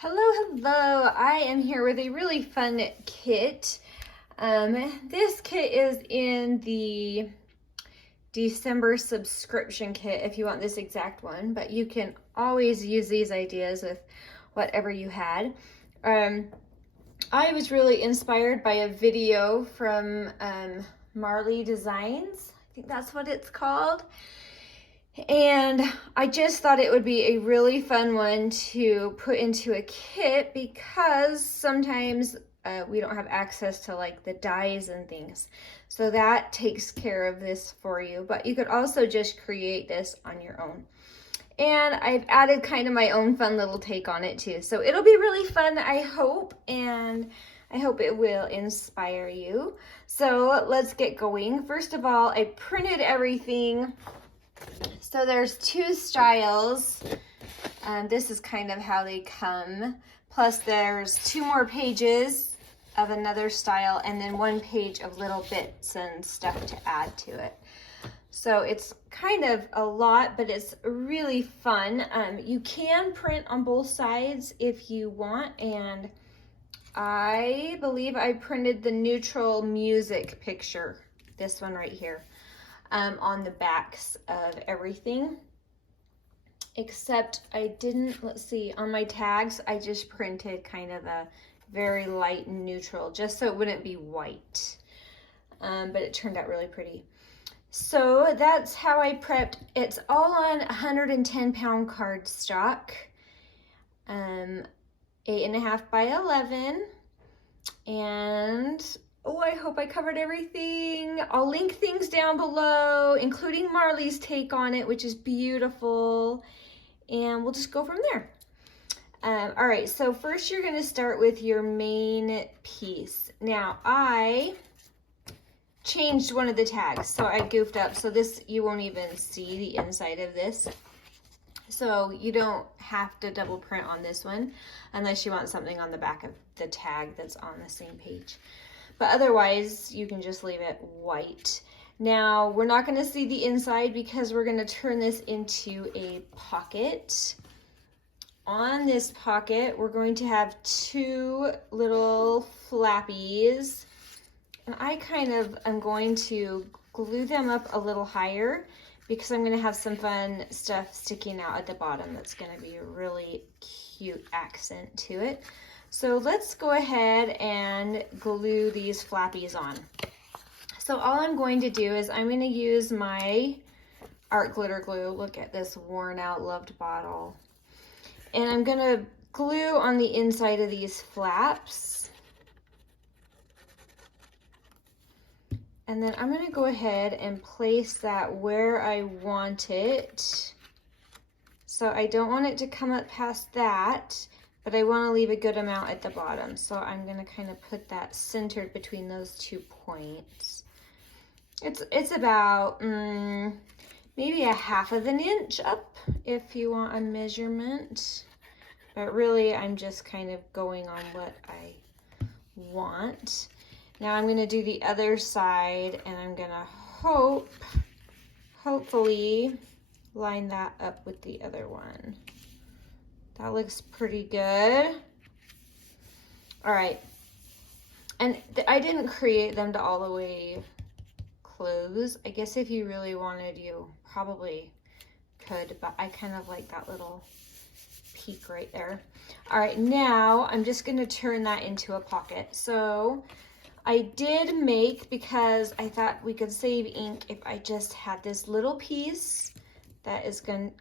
Hello, hello. I am here with a really fun kit. This kit is in the December subscription kit if you want this exact one, but you can always use these ideas with whatever you had. I was really inspired by a video from Marley Designs. I think that's what it's called. And I just thought it would be a really fun one to put into a kit because sometimes we don't have access to like the dies and things. So that takes care of this for you, but you could also just create this on your own. And I've added kind of my own fun little take on it too. So it'll be really fun, I hope, and I hope it will inspire you. So let's get going. First of all, I printed everything. So there's two styles, and this is kind of how they come. Plus there's two more pages of another style and then one page of little bits and stuff to add to it. So it's kind of a lot, but it's really fun. You can print on both sides if you want, and I believe I printed the neutral music picture, this one right here. On the backs of everything, except I didn't, let's see, on my tags, I just printed kind of a very light neutral, just so it wouldn't be white, but it turned out really pretty. So that's how I prepped. It's all on 110-pound cardstock, 8.5 by 11, and oh, I hope I covered everything. I'll link things down below, including Marley's take on it, which is beautiful. And we'll just go from there. All right, so first you're gonna start with your main piece. Now, I changed one of the tags, so I goofed up. So this, you won't even see the inside of this. So you don't have to double print on this one unless you want something on the back of the tag that's on the same page. But otherwise, you can just leave it white. Now, we're not gonna see the inside because we're gonna turn this into a pocket. On this pocket, we're going to have two little flappies. And I kind of am going to glue them up a little higher because I'm gonna have some fun stuff sticking out at the bottom that's gonna be a really cute accent to it. So let's go ahead and glue these flappies on. So all I'm going to do is I'm going to use my art glitter glue. Look at this worn out loved bottle. And I'm going to glue on the inside of these flaps. And then I'm going to go ahead and place that where I want it. So I don't want it to come up past that, but I want to leave a good amount at the bottom. So I'm going to kind of put that centered between those 2 points. It's about maybe a 1/2 inch up if you want a measurement. But really, I'm just kind of going on what I want. Now I'm going to do the other side, and I'm going to hopefully line that up with the other one. That looks pretty good. All right. And I didn't create them to all the way close. I guess if you really wanted, you probably could, but I kind of like that little peak right there. All right, now I'm just gonna turn that into a pocket. So I did make, because I thought we could save ink if I just had this little piece that is going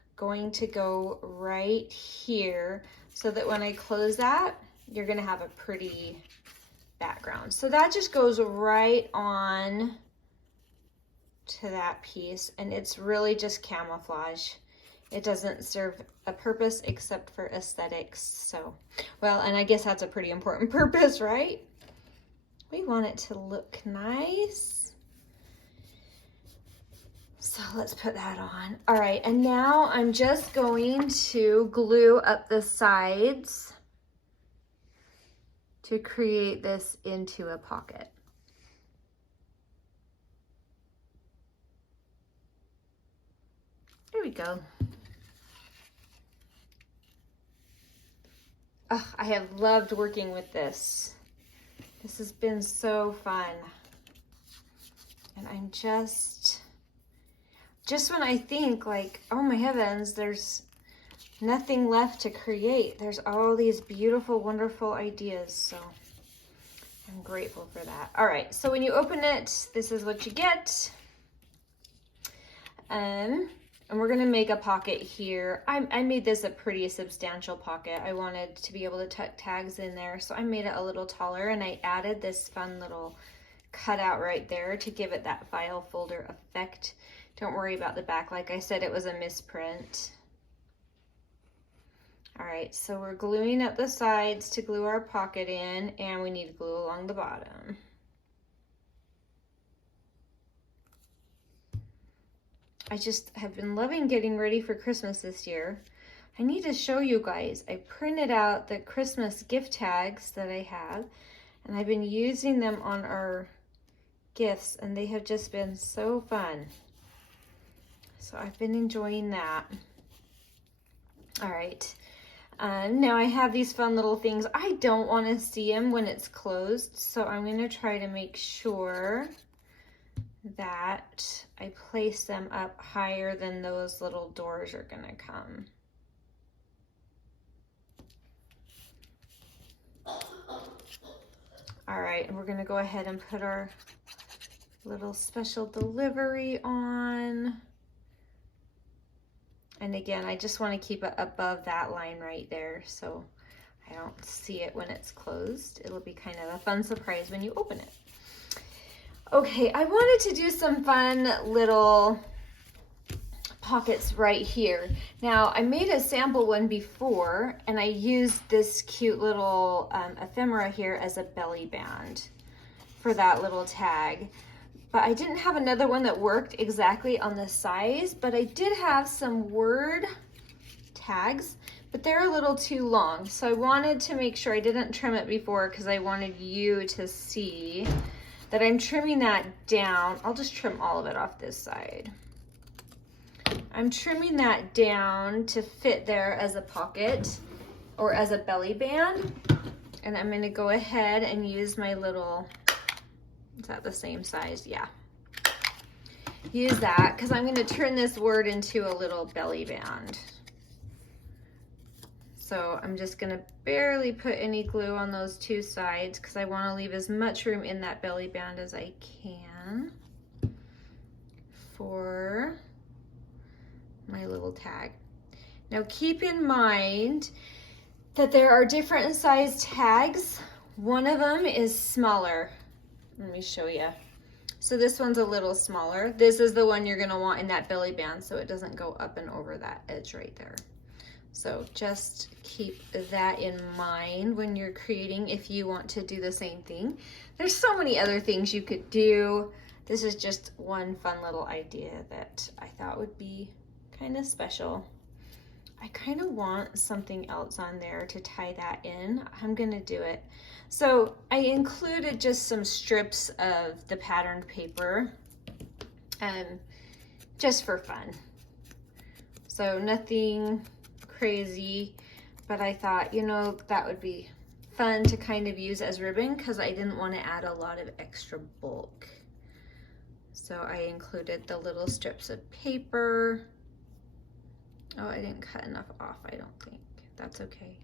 to go right here, so that when I close that, you're gonna have a pretty background. So that just goes right on to that piece, and it's really just camouflage. It doesn't serve a purpose except for aesthetics. So, well, and I guess that's a pretty important purpose, right? We want it to look nice. So let's put that on. All right, and now I'm just going to glue up the sides to create this into a pocket. There we go. Oh, I have loved working with this. This has been so fun. And I'm just when I think like, oh my heavens, there's nothing left to create. There's all these beautiful, wonderful ideas. So I'm grateful for that. All right, so when you open it, this is what you get. And we're gonna make a pocket here. I made this a pretty substantial pocket. I wanted to be able to tuck tags in there, so I made it a little taller, and I added this fun little cutout right there to give it that file folder effect. Don't worry about the back. Like I said, it was a misprint. All right, so we're gluing up the sides to glue our pocket in, and we need glue along the bottom. I just have been loving getting ready for Christmas this year. I need to show you guys. I printed out the Christmas gift tags that I have, and I've been using them on our gifts, and they have just been so fun. So I've been enjoying that. All right. Now I have these fun little things. I don't want to see them when it's closed, so I'm going to try to make sure that I place them up higher than those little doors are going to come. All right, and we're going to go ahead and put our little special delivery on. And again, I just want to keep it above that line right there so I don't see it when it's closed. It'll be kind of a fun surprise when you open it. Okay, I wanted to do some fun little pockets right here. Now, I made a sample one before, and I used this cute little ephemera here as a belly band for that little tag. But I didn't have another one that worked exactly on the size, but I did have some word tags, but they're a little too long. So I wanted to make sure I didn't trim it before because I wanted you to see that I'm trimming that down. I'll just trim all of it off this side. I'm trimming that down to fit there as a pocket or as a belly band. And I'm gonna go ahead and use my little, is that the same size? Yeah. Use that because I'm gonna turn this word into a little belly band. So I'm just gonna barely put any glue on those two sides because I wanna leave as much room in that belly band as I can for my little tag. Now keep in mind that there are different size tags. One of them is smaller. Let me show you. So this one's a little smaller. This is the one you're gonna want in that belly band so it doesn't go up and over that edge right there. So just keep that in mind when you're creating if you want to do the same thing. There's so many other things you could do. This is just one fun little idea that I thought would be kind of special. I kind of want something else on there to tie that in. I'm gonna do it. So I included just some strips of the patterned paper just for fun. So nothing crazy, but I thought, you know, that would be fun to kind of use as ribbon because I didn't want to add a lot of extra bulk. So I included the little strips of paper. Oh, I didn't cut enough off, I don't think. That's okay.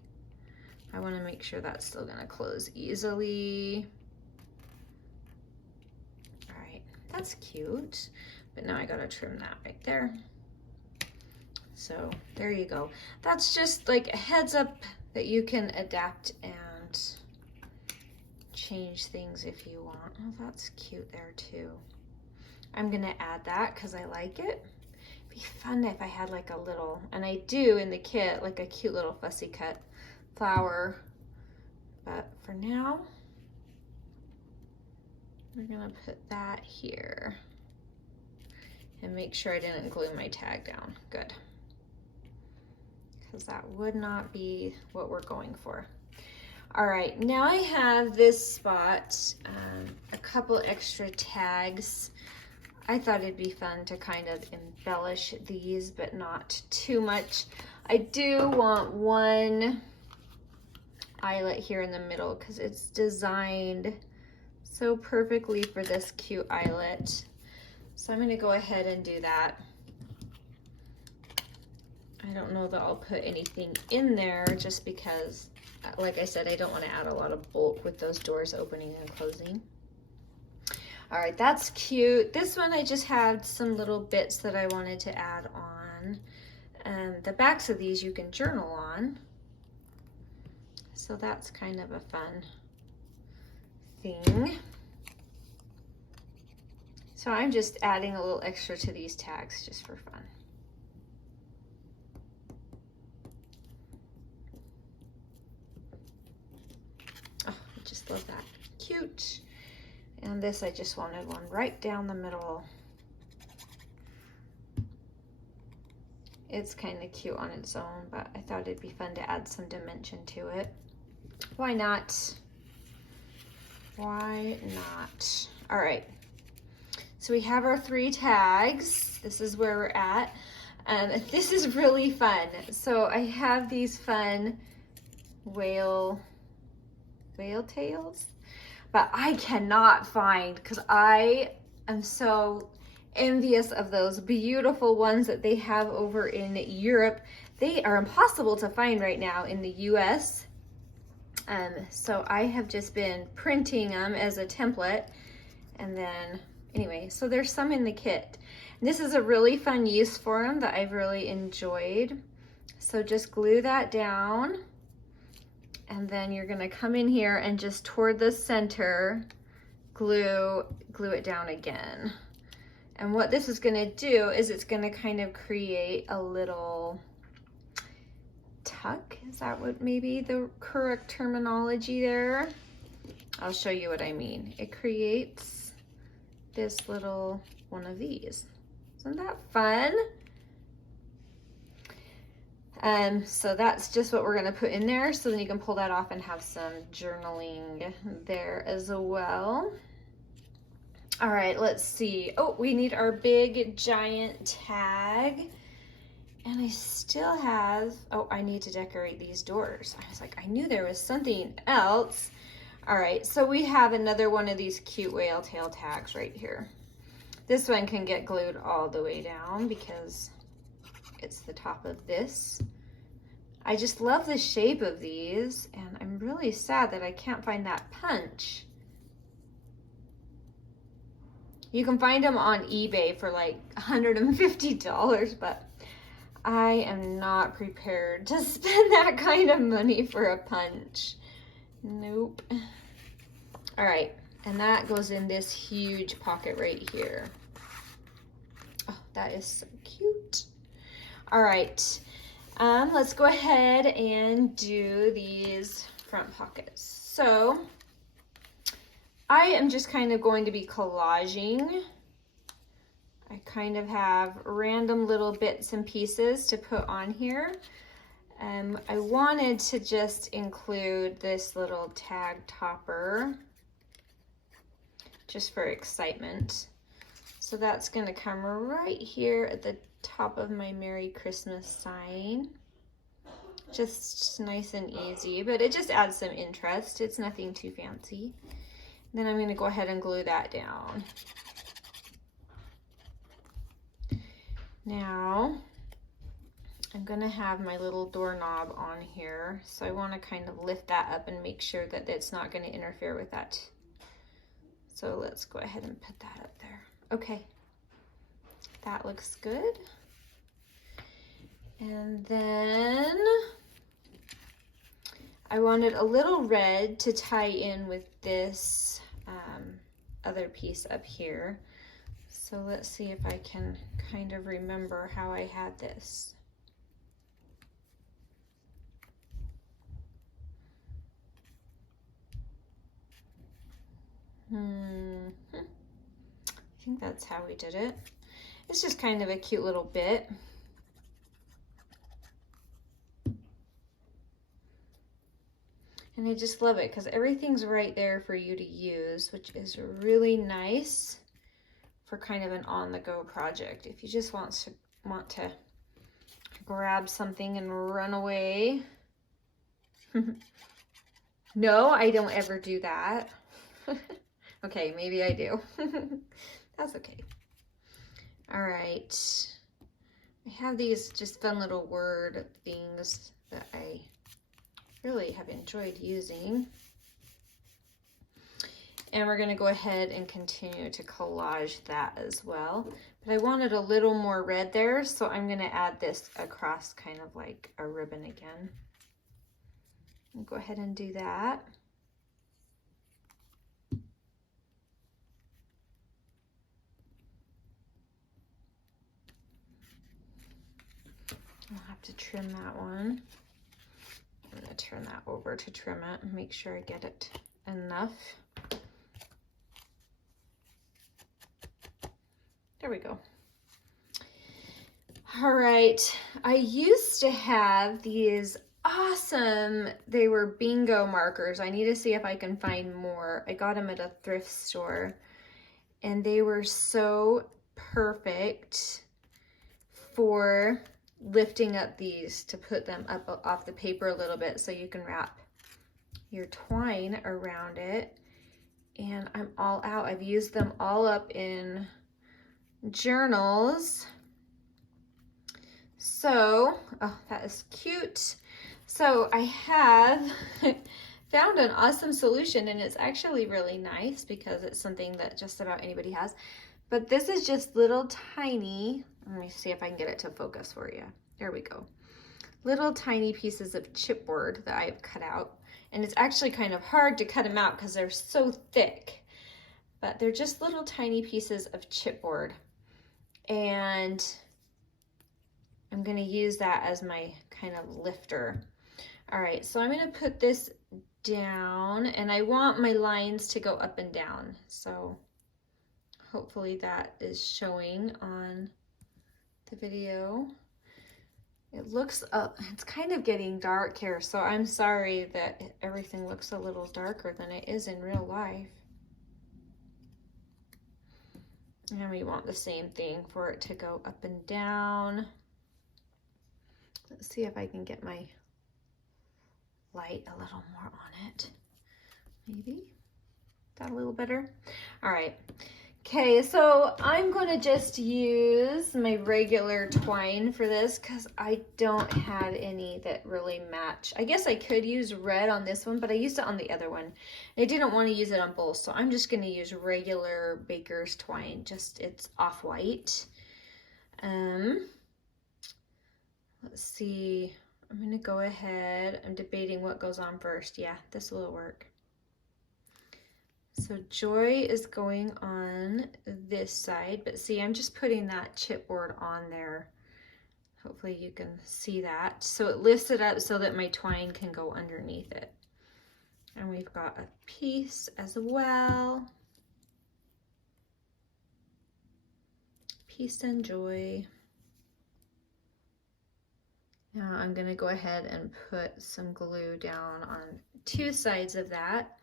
I want to make sure that's still going to close easily. All right, that's cute. But now I got to trim that right there. So there you go. That's just like a heads up that you can adapt and change things if you want. Oh, that's cute there too. I'm going to add that because I like it. Be fun if I had like a little, and I do in the kit, like a cute little fussy cut flower, but for now we're gonna put that here and make sure I didn't glue my tag down. Good, because that would not be what we're going for. All right, now I have this spot, a couple extra tags. I thought it'd be fun to kind of embellish these, but not too much. I do want one eyelet here in the middle because it's designed so perfectly for this cute eyelet. So I'm going to go ahead and do that. I don't know that I'll put anything in there just because, like I said, I don't want to add a lot of bulk with those doors opening and closing. All right, that's cute. This one I just had some little bits that I wanted to add on. The backs of these you can journal on. So that's kind of a fun thing. So I'm just adding a little extra to these tags just for fun. Oh, I just love that. Cute. And this, I just wanted one right down the middle. It's kind of cute on its own, but I thought it'd be fun to add some dimension to it. Why not? Why not? All right. So we have our 3 tags. This is where we're at. This is really fun. So I have these fun whale tails, but I cannot find, because I am so envious of those beautiful ones that they have over in Europe. They are impossible to find right now in the US. So I have just been printing them as a template, and then anyway, so there's some in the kit. This is a really fun use for them that I've really enjoyed. So just glue that down, and then you're gonna come in here and just toward the center, glue it down again. And what this is gonna do is it's gonna kind of create a little tuck. Is that what maybe the correct terminology there? I'll show you what I mean. It creates this little one of these. Isn't that fun? So that's just what we're gonna put in there. So then you can pull that off and have some journaling there as well. All right, let's see. Oh, we need our big giant tag. And I still have, oh, I need to decorate these doors. I was like, I knew there was something else. All right, so we have another one of these cute whale tail tags right here. This one can get glued all the way down because it's the top of this. I just love the shape of these, and I'm really sad that I can't find that punch. You can find them on eBay for like $150, but I am not prepared to spend that kind of money for a punch. Nope. All right, and that goes in this huge pocket right here. Oh, that is so cute. All right, let's go ahead and do these front pockets. So I am just kind of going to be collaging. I kind of have random little bits and pieces to put on here. I wanted to just include this little tag topper just for excitement. So that's going to come right here at the top of my Merry Christmas sign. Just nice and easy, but it just adds some interest. It's nothing too fancy. Then I'm going to go ahead and glue that down. Now, I'm gonna have my little doorknob on here, so I wanna kind of lift that up and make sure that it's not gonna interfere with that. So let's go ahead and put that up there. Okay, that looks good. And then I wanted a little red to tie in with this other piece up here. So let's see if I can kind of remember how I had this. I think that's how we did it. It's just kind of a cute little bit. And I just love it because everything's right there for you to use, which is really nice for kind of an on-the-go project. If you just want to grab something and run away. No, I don't ever do that. Okay, maybe I do. That's okay. All right. I have these just fun little word things that I really have enjoyed using. And we're gonna go ahead and continue to collage that as well. But I wanted a little more red there, so I'm gonna add this across kind of like a ribbon again. I'll go ahead and do that. I'll have to trim that one. I'm gonna turn that over to trim it and make sure I get it enough. There we go. All right, I used to have these awesome, they were bingo markers. I need to see if I can find more. I got them at a thrift store and they were so perfect for lifting up these to put them up off the paper a little bit so you can wrap your twine around it. And I'm all out. I've used them all up in journals. So, oh, that is cute. So I have found an awesome solution, and it's actually really nice because it's something that just about anybody has. But this is just little tiny, let me see if I can get it to focus for you. There we go. Little tiny pieces of chipboard that I've cut out. And it's actually kind of hard to cut them out because they're so thick. But they're just little tiny pieces of chipboard. And I'm going to use that as my kind of lifter. All right, so I'm going to put this down, and I want my lines to go up and down. So hopefully that is showing on the video. It looks, it's kind of getting dark here, so I'm sorry that everything looks a little darker than it is in real life. And we want the same thing for it to go up and down. Let's see if I can get my light a little more on it. Maybe that a little better. All right. Okay, so I'm going to just use my regular twine for this because I don't have any that really match. I guess I could use red on this one, but I used it on the other one. I didn't want to use it on both, so I'm just going to use regular baker's twine. Just it's off-white. Let's see. I'm going to go ahead. I'm debating what goes on first. Yeah, this will work. So Joy is going on this side, but see, I'm just putting that chipboard on there. Hopefully you can see that. So it lifts it up so that my twine can go underneath it. And we've got a piece as well. Peace and Joy. Now I'm going to go ahead and put some glue down on two sides of that.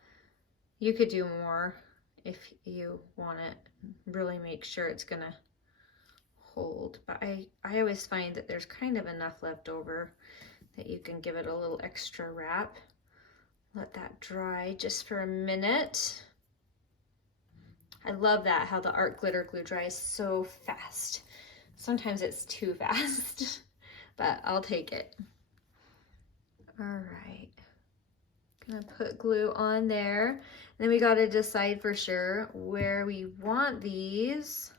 You could do more if you want it. Really make sure it's going to hold. But I always find that there's kind of enough left over that you can give it a little extra wrap. Let that dry just for a minute. I love that, how the art glitter glue dries so fast. Sometimes it's too fast. But I'll take it. All right, gonna put glue on there. And then we gotta decide for sure where we want these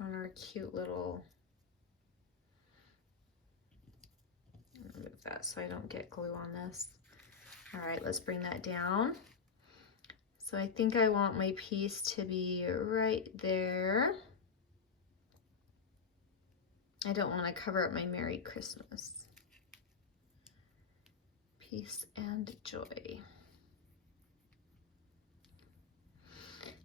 on our cute little, I'll move that so I don't get glue on this. All right, let's bring that down. So I think I want my piece to be right there. I don't want to cover up my Merry Christmas. Peace and joy.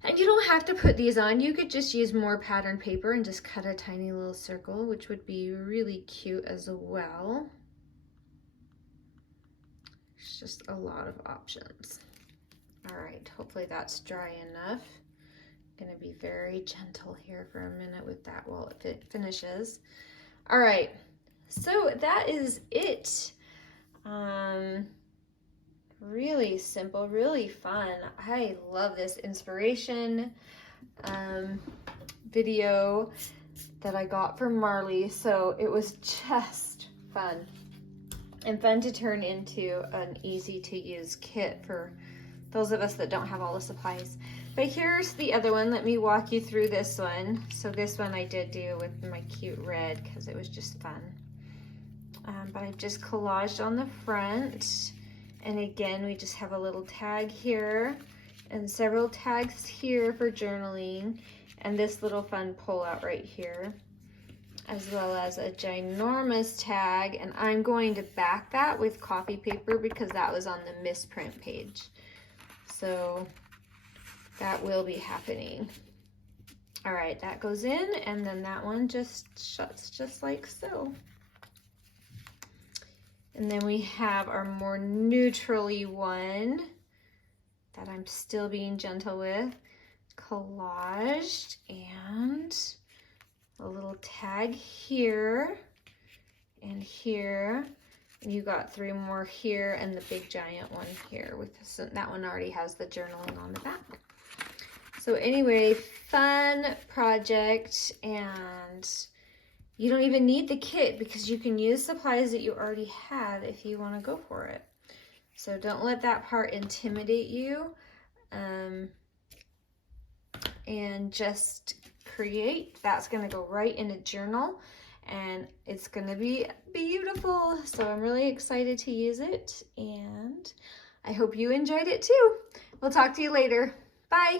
And you don't have to put these on. You could just use more pattern paper and just cut a tiny little circle, which would be really cute as well. It's just a lot of options. All right, hopefully that's dry enough. I'm gonna be very gentle here for a minute with that while it finishes. All right, so that is it. Really simple, really fun. I love this inspiration video that I got from Marley, so it was just fun and fun to turn into an easy to use kit for those of us that don't have all the supplies. But here's the other one. Let me walk you through this one. So this one I did do with my cute red because it was just fun. But I've just collaged on the front. And again, we just have a little tag here and several tags here for journaling, and this little fun pull out right here, as well as a ginormous tag. And I'm going to back that with copy paper because that was on the misprint page. So that will be happening. All right, that goes in, and then that one just shuts just like so. And then we have our more neutrally one that I'm still being gentle with, collaged, and a little tag here and here. And you got 3 more here and the big giant one here. With this, that one already has the journaling on the back. So anyway, fun project, and you don't even need the kit because you can use supplies that you already have if you want to go for it. So don't let that part intimidate you, and just create. That's going to go right in a journal, and it's going to be beautiful. So I'm really excited to use it, and I hope you enjoyed it too. We'll talk to you later. Bye.